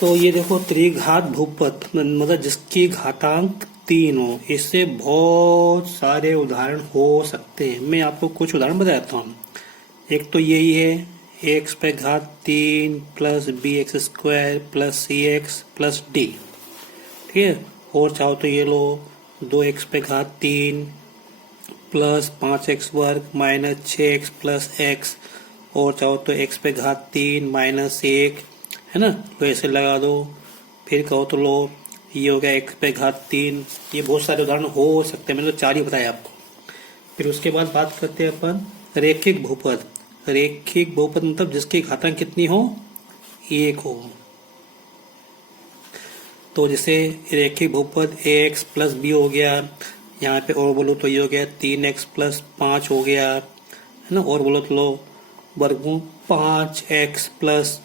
तो ये देखो त्रिघात बहुपद मतलब जिसकी घातांक 3 हो, इससे बहुत सारे उदाहरण हो सकते हैं। मैं आपको कुछ उदाहरण बताता हूँ। एक तो यही है, एक्स पे घात 3 plus b x square plus c x plus d. ठीक है, और चाहो तो ये लो 2x पे घात 3 प्लस 5x वर्ग माइनस 6x प्लस x, और चाहो तो x पे घात 3 माइनस 1, है ना, तो ऐसे लगा दो। फिर कहो तो लो ये हो गया x पे घात 3। ये बहुत सारे उदाहरण हो सकते हैं, मैंने तो 4 ही बताया आपको। फिर उसके बाद बात करते हैं अपन रैखिक बहुपद। रैखिक बहुपद मतलब जिसकी घातांक कितनी हो, 1 हो। तो जैसे रैखिक बहुपद ax प्लस बी हो गया, यहाँ पे और बोलो तो ये हो गया 3x प्लस 5 हो गया, है ना, और बोलो तो लो वर्गमूल 5x प्लस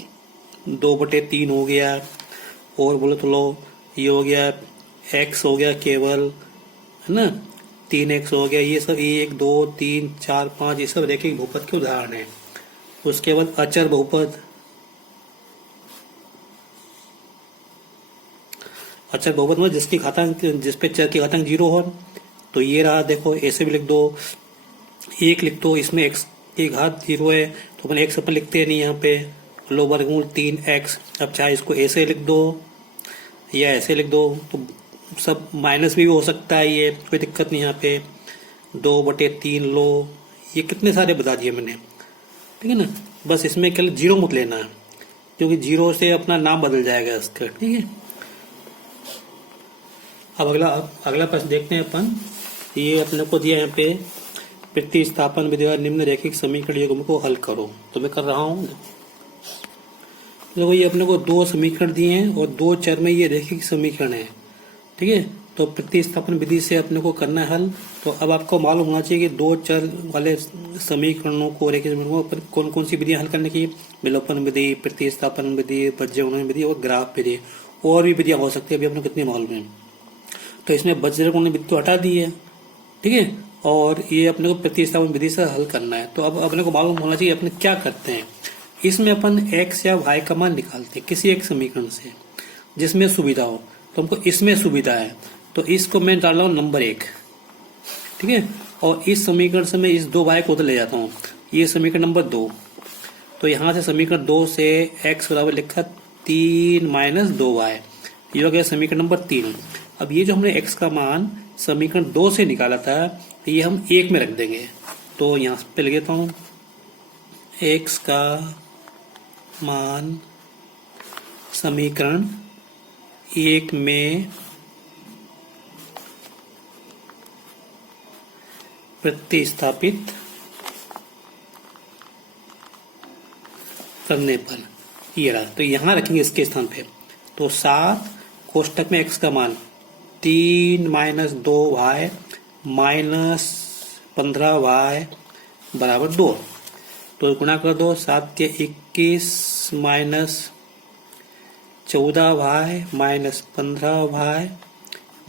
2/3 हो गया, और बोलो तो लो ये हो गया x हो गया केवल, है ना, 3x हो गया। ये सब 1 2 3 4 5 ये सब रैखिक बहुपद के उदाहरण है। उसके बाद अचर बहुपद। अचर बहुपद में जिसकी घातांक जिसपे चर की घातांक 0 हो, तो ये रहा, देखो ऐसे भी लिख दो, 1 लिख दो, इसमें x की घात 0 है तो अपन x अपन लिखते हैं नहीं यहाँ पे, लो वर्गमूल 3x। अब चाहे इसको ऐसे लिख दो या ऐसे लिख दो, तो सब माइनस भी हो सकता है, ये कोई दिक्कत नहीं। यहाँ पे 2/3 लो, ये कितने सारे बता दिए मैंने, ठीक है ना। बस इसमें केवल 0 मत लेना है, क्योंकि 0 से अपना नाम बदल जाएगा इसका, ठीक है। अब अगला प्रश्न देखते हैं अपन। ये अपने को दिया यहाँ पे, प्रतिस्थापन विधि द्वारा निम्न रैखिक समीकरण युग्म को हल करो। तो मैं कर रहा हूँ। देखो ये अपने को 2 समीकरण दिए हैं और 2 चर में ये रैखिक समीकरण है, ठीक है। तो प्रतिस्थापन विधि से अपने को करना है हल। तो अब आपको मालूम होना चाहिए कि 2 चर वाले समीकरणों को, रैखिक समीकरणों को कौन कौन सी विधियां हल करने की, विलोपन विधि, प्रतिस्थापन विधि, बज्रगुणन विधि और ग्राफ विधि। और भी विधियां हो सकती है, अभी अपने को कितनी मालूम है। तो इसमें बज्रगुणन विधि तो हटा दी है, ठीक है, और ये अपने को प्रतिस्थापन विधि से हल करना है। तो अब अपने को मालूम होना चाहिए अपने क्या करते हैं। इसमें अपन x या y का मान निकालते हैं किसी एक समीकरण से जिसमें सुविधा हो। तो हमको इसमें सुविधा है, तो इसको मैं डाल रहा हूँ नंबर 1, ठीक है, और इस समीकरण से मैं इस 2y को उधर ले जाता हूँ, ये समीकरण नंबर 2। तो यहाँ से समीकरण 2 से x बराबर लिखा 3 माइनस 2y, ये हो गया समीकरण नंबर 3। अब ये जो हमने x का मान समीकरण 2 से निकाला था, ये हम 1 में रख देंगे। तो यहाँ पे लिख देता हूँ, x का मान समीकरण 1 में प्रतिस्थापित करने पर ये रहा। तो यहां रखेंगे इसके स्थान पे। तो 7 कोष्टक में x का मान 3 माइनस 2y माइनस 15y बराबर 2। तो गुणा कर दो, 7 के 21 माइनस 14y माइनस 15y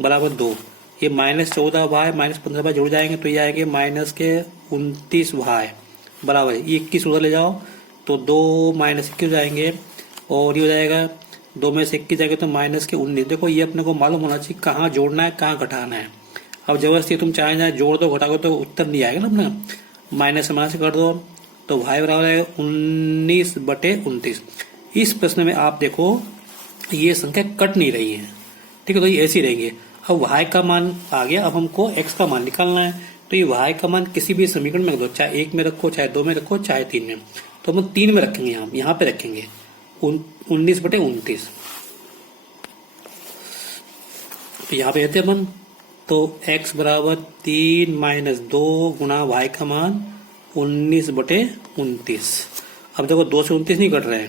बराबर 2। ये माइनस 14y माइनस 15y जुड़ जाएंगे तो ये आएंगे माइनस के 29y बराबर, ये 21 उधर ले जाओ तो 2 माइनस 21 जाएंगे, और ये हो जाएगा 2 में से 21 जाएंगे तो माइनस के 19। देखो ये अपने को मालूम होना चाहिए कहाँ जोड़ना है कहाँ घटाना है। अब जबरदस्ती तुम चाहे जाए जोड़ दो घटा दो तो उत्तर नहीं आएगा ना अपना, माइनस से माइनस कर दो तो y बराबर है 19/29। इस प्रश्न में आप देखो ये संख्या कट नहीं रही है, ठीक है, तो ये ऐसी रहेंगे। अब y का मान आ गया, अब हमको x का मान निकालना है। तो ये y का मान किसी भी समीकरण में रख दो, चाहे 1 में रखो, चाहे 2 में रखो, चाहे 3 में। तो हम 3 में रखेंगे, यहाँ पे रखेंगे 19/29। तो यहाँ पे रहते अपन, तो x बराबर 3 माइनस 2 गुणा y का मान 19/29। अब देखो 2 से 29 नहीं कट रहे हैं,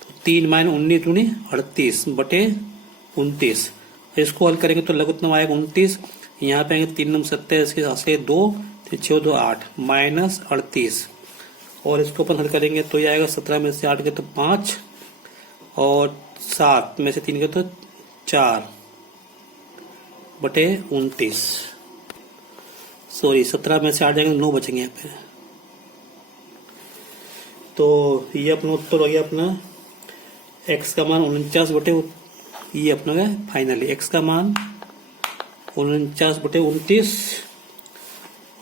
तो 3 माइनस 19 दूनी 38/29। इसको हल करेंगे तो लघुत्तम आएगा 29। यहाँ पे आएंगे 3 नंबर 70, इसके साथ से 2, 6 2 8 माइनस 38, और इसको अपन हल करेंगे तो ये आएगा 17 में से 8 के तो 5, और 7 में से 3 के तो 4/29। सॉरी 17 में से 8 जाएंगे 9 बचेंगे यहाँ पे। तो ये अपना उत्तर हो गया अपना x का मान 49 ये अपना है फाइनली x का मान 49/29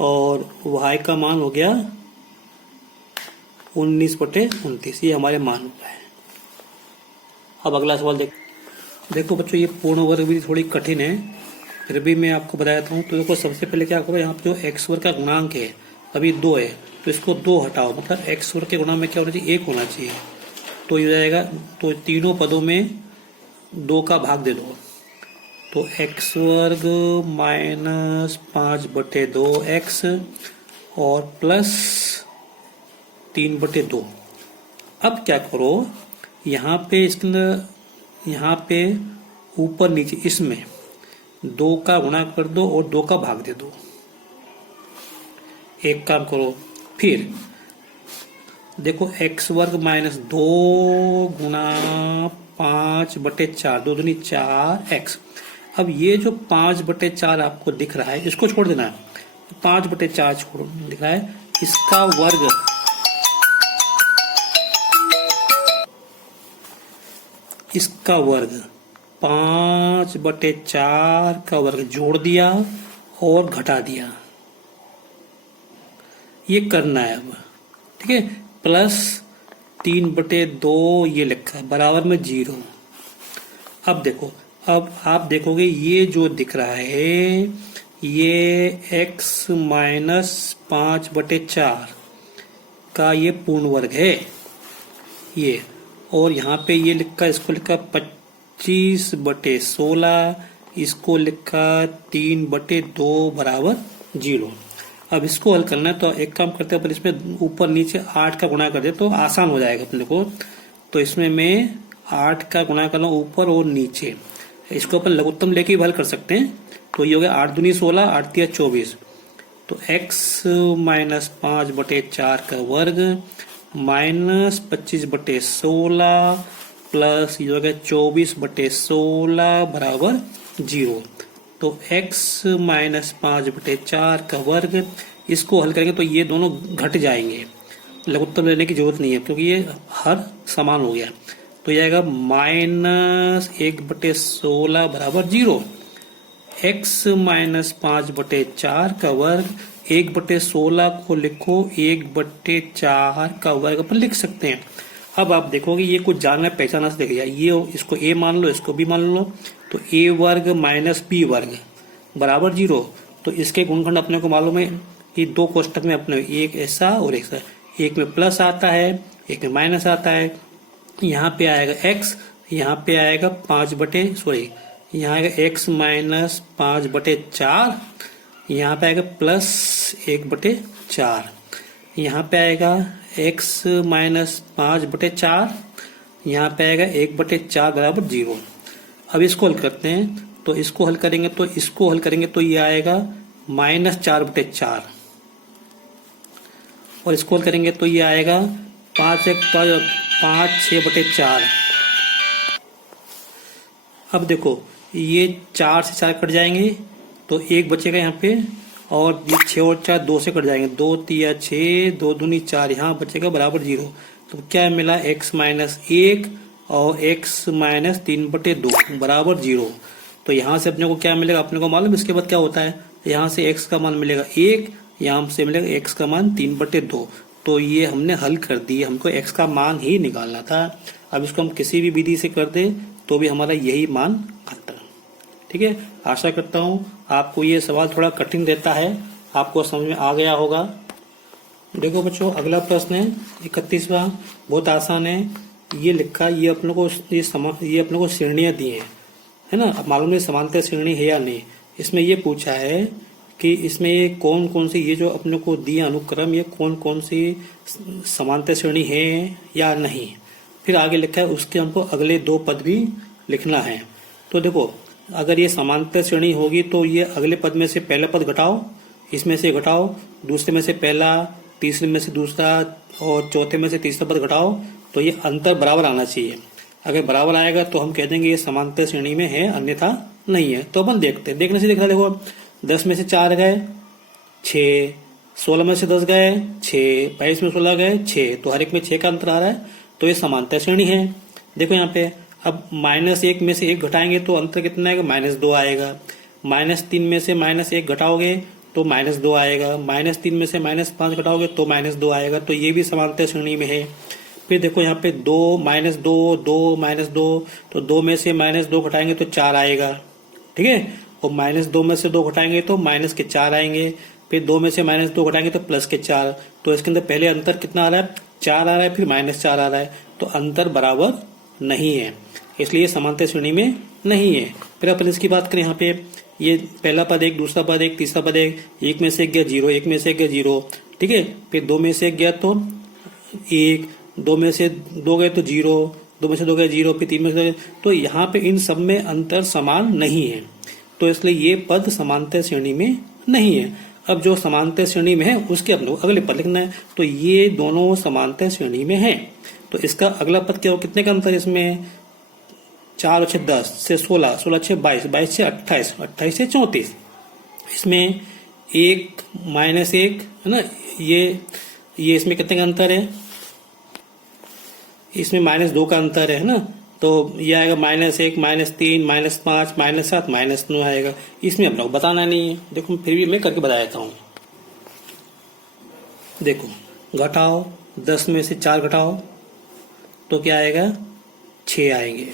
और y का मान हो गया 19/29। ये हमारे मान हो गए। अब अगला सवाल देखो बच्चों, ये पूर्ण वर्ग भी थोड़ी कठिन है, फिर भी मैं आपको बताता हूँ। तो देखो सबसे पहले क्या करो, यहाँ पे जो x वर्ग का गुणांक है अभी 2 है, तो इसको 2 हटाओ, मतलब x वर्ग के गुणांक में क्या होना चाहिए, 1 होना चाहिए। तो ये हो जाएगा, तो तीनों पदों में 2 का भाग दे दो, तो x वर्ग माइनस 5/2x और प्लस 3/2। अब क्या करो, यहाँ पे इसके अंदर, यहाँ पे ऊपर नीचे इसमें 2 का गुणा कर दो और 2 का भाग दे दो। एक काम करो, फिर देखो x वर्ग माइनस 2 गुणा 5/4, 2 दूनी 4x। अब ये जो 5/4 आपको दिख रहा है इसको छोड़ देना है, 5/4 छोड़ दिख रहा है, इसका वर्ग, इसका वर्ग 5/4 का वर्ग जोड़ दिया और घटा दिया, ये करना है अब, ठीक है। प्लस 3/2 ये लिखा है बराबर में 0। अब देखो, अब आप देखोगे ये जो दिख रहा है ये x माइनस 5/4 का ये पूर्ण वर्ग है ये, और यहाँ पे ये लिखा, इसको लिखा 25/16, इसको लिखा 3/2 बराबर 0। अब इसको हल करना है, तो एक काम करते हैं, पर इसमें ऊपर नीचे 8 का गुणा कर दे तो आसान हो जाएगा अपने को। तो इसमें मैं 8 का गुणा कर लूँ ऊपर और नीचे, इसको अपन लघुत्तम लेके भी हल कर सकते हैं। तो ये हो गया 8 दूनी 16, 8 तिया 24, तो x माइनस 5/4 का वर्ग माइनस 25/16 प्लस ये हो गया 24/16 बराबर 0। तो x माइनस 5/4 का वर्ग, इसको हल करेंगे तो ये दोनों घट जाएंगे, लघुत्तम लेने की जरूरत नहीं है क्योंकि ये हर समान हो गया। तो ये आएगा माइनस 1/16 बराबर 0। x माइनस 5/4 का वर्ग 1/16 को लिखो 1/4 का वर्ग अपन लिख सकते हैं। अब आप देखोगे ये कुछ जानना पहचाना से देखिए, ये इसको a मान लो, इसको b मान लो, तो a वर्ग माइनस b वर्ग बराबर 0। तो इसके गुणनखंड अपने को मालूम है, ये 2 कोष्टक में अपने एक ऐसा और एक ऐसा, एक में प्लस आता है एक में माइनस आता है। यहाँ पे आएगा x, यहाँ पे आएगा 5/, यहाँ आएगा x माइनस 5/4, यहाँ पे आएगा प्लस 1/4, यहाँ पे आएगा x माइनस 5/4, यहाँ पे आएगा 1/4 बराबर 0। अब इसको हल करते हैं, तो इसको हल करेंगे तो ये आएगा माइनस 4/4, और इसको हल करेंगे तो ये आएगा 5/6/4। अब देखो ये 4 से 4 कट जाएंगे तो 1 बचेगा यहाँ पे, और ये 6 और 4 2 से कट जाएंगे, 2 तिया 6, 2 दूनी 4, यहाँ बचेगा बराबर 0। तो क्या मिला, x माइनस 1 और x माइनस 3/2 बराबर 0। तो यहाँ से अपने को क्या मिलेगा, अपने को मालूम इसके बाद क्या होता है, यहाँ से x का मान मिलेगा 1, यहाँ से मिलेगा x का मान 3/2। तो ये हमने हल कर दिए, हमको x का मान ही निकालना था। अब इसको हम किसी भी विधि से कर दे तो भी हमारा यही मान आता है, ठीक है। आशा करता हूँ आपको ये सवाल थोड़ा कठिन रहता है, आपको समझ में आ गया होगा। देखो बच्चों, अगला प्रश्न है 31वां, बहुत आसान है। ये लिखा, ये अपने को श्रेणियां दी हैं, है ना। अब मालूम नहीं समांतर श्रेणी है या नहीं। इसमें ये पूछा है कि इसमें ये कौन कौन सी, ये जो अपने को दिए अनुक्रम, ये कौन कौन सी समांतर श्रेणी है या नहीं। फिर आगे लिखा है उसके हमको अगले 2 पद भी लिखना है। तो देखो, अगर ये समांतर श्रेणी होगी तो ये अगले पद में से पहला पद घटाओ, इसमें से घटाओ, दूसरे में से पहला, तीसरे में से दूसरा और चौथे में से तीसरा पद घटाओ, तो ये अंतर बराबर आना चाहिए। अगर बराबर आएगा तो हम कह देंगे ये समांतर श्रेणी में है, अन्यथा नहीं है। तो अपन देखते हैं, देखने से दिख रहा है। देखो 10 में से 4 गए 6, 16 में से 10 गए 6, 22 में 16 गए 6, तो हर एक में 6 का अंतर आ रहा है, तो ये समांतर श्रेणी है। देखो यहाँ पे अब -1 में से 1 घटाएंगे तो अंतर कितना आएगा, -2 आएगा। -3 में से -1 घटाओगे तो -2 आएगा। -3 में से -5 घटाओगे तो -2 आएगा। तो ये भी समांतर श्रेणी में है। फिर देखो यहाँ पे 2 -2 2 -2, तो 2 में से -2 घटाएंगे तो 4 आएगा, ठीक है। और -2 में से 2 घटाएंगे तो माइनस के 4 आएंगे। फिर 2 में से -2 घटाएंगे तो प्लस के 4। तो इसके अंदर पहले अंतर कितना आ रहा है, 4 आ रहा है, फिर -4 आ रहा है। तो अंतर बराबर नहीं है, इसलिए समांतर श्रेणी में नहीं है। फिर अपन इसकी बात करें, यहाँ पे ये पहला पद 1, दूसरा पद 1, तीसरा पद 1 में से 1 गया 0, 1 में से 1 गया 0, ठीक है। फिर 2 में से 1 गया तो 1, 2 में से 2 गए तो 0, 2 में से 2 गए 0, फिर 3 में से, तो यहाँ पे इन सब में अंतर समान नहीं है। तो इसलिए ये पद समांतर श्रेणी में नहीं है। अब जो समांतर श्रेणी में है उसके अपने अगले पद लिखना है। तो ये दोनों समांतर श्रेणी में है। तो इसका अगला पद क्या हो, कितने का अंतर इसमें, 4 और 6 10 से 16, 16 6 22, 22 से 28, 28 से 34। इसमें 1 -1 है ना, ये इसमें कितने का अंतर है, इसमें -2 का अंतर है ना। तो ये आएगा -1 -3 -5 -7 -9 आएगा। इसमें अपना को बताना नहीं है। देखो फिर भी मैं करके बता देता हूँ। देखो घटाओ, 10 में से 4 घटाओ तो क्या आएगा, 6 आएंगे।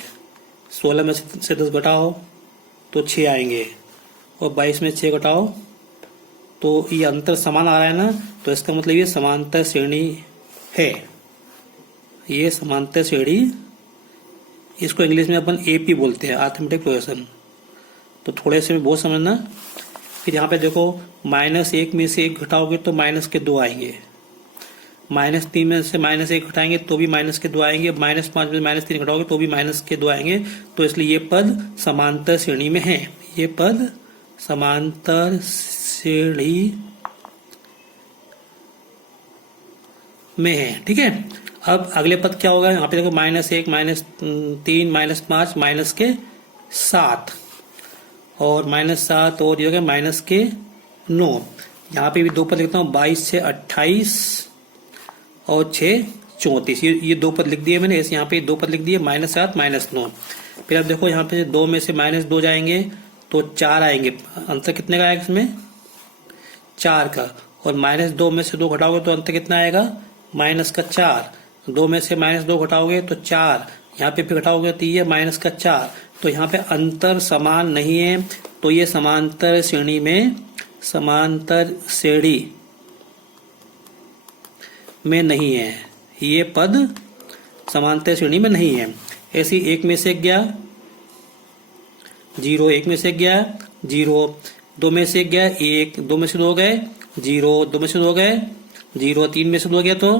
16 में से 10 घटाओ तो 6 आएंगे। और 22 में 6 घटाओ तो ये अंतर समान आ रहा है ना। तो इसका मतलब ये समांतर श्रेणी है, ये समांतर श्रेणी। इसको इंग्लिश में अपन एपी बोलते हैं, अरिथमेटिक प्रोग्रेशन। तो थोड़े से में बहुत समझना। फिर यहाँ पे देखो -1 में से 1 घटाओगे तो -2 आएंगे। -3 में से -1 घटाएंगे तो भी -2 आएंगे। -5 में -3 घटाओगे तो भी -2 आएंगे। तो इसलिए ये पद समांतर श्रेणी में है, ये पद समांतर श्रेणी में है, ठीक है। अब अगले पद क्या होगा, यहाँ पे देखो -1 -3 -5 -7 और -7 और ये -9। यहाँ पे भी 2 पद लिखता हूँ, 22 से 28 और 6 34। ये 2 पद लिख दिए मैंने। यहाँ पे 2 पद लिख दिए, -7 -9। फिर अब देखो यहाँ पे 2 में से -2 जाएंगे तो 4 आएंगे। अंतर कितने का आएगा इसमें, 4 का। और -2 में से 2 घटाओगे तो अंतर कितना आएगा, -4। 2 में से -2 घटाओगे तो 4, यहाँ पे फिर घटाओगे तो ये -4। तो यहाँ पे अंतर समान नहीं है। तो ये समांतर श्रेणी में नहीं है, ये पद समांतर श्रेणी में नहीं है। ऐसी 1 में से 1 गया 0, 1 में से 1 गया 0, 2 में से 1 गया 1, 2 में से 2 गए 0, 2 में से 2 गए 0, 3 में से 2 गया तो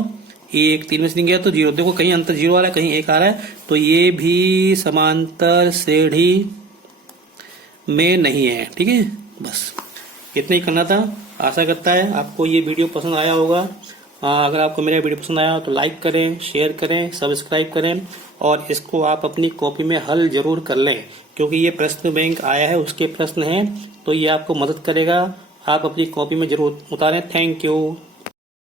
1, 3 में से 3 गया तो 0। देखो कहीं अंतर 0 आ रहा है, कहीं 1 आ रहा है। तो ये भी समांतर श्रेणी में नहीं है, ठीक है। बस इतना ही करना था। आशा करता है आपको ये वीडियो पसंद आया होगा। अगर आपको मेरा वीडियो पसंद आया तो लाइक करें, शेयर करें, सब्सक्राइब करें और इसको आप अपनी कॉपी में हल जरूर कर लें, क्योंकि ये प्रश्न बैंक आया है, उसके प्रश्न हैं, तो ये आपको मदद करेगा। आप अपनी कॉपी में जरूर उतारें। Thank you.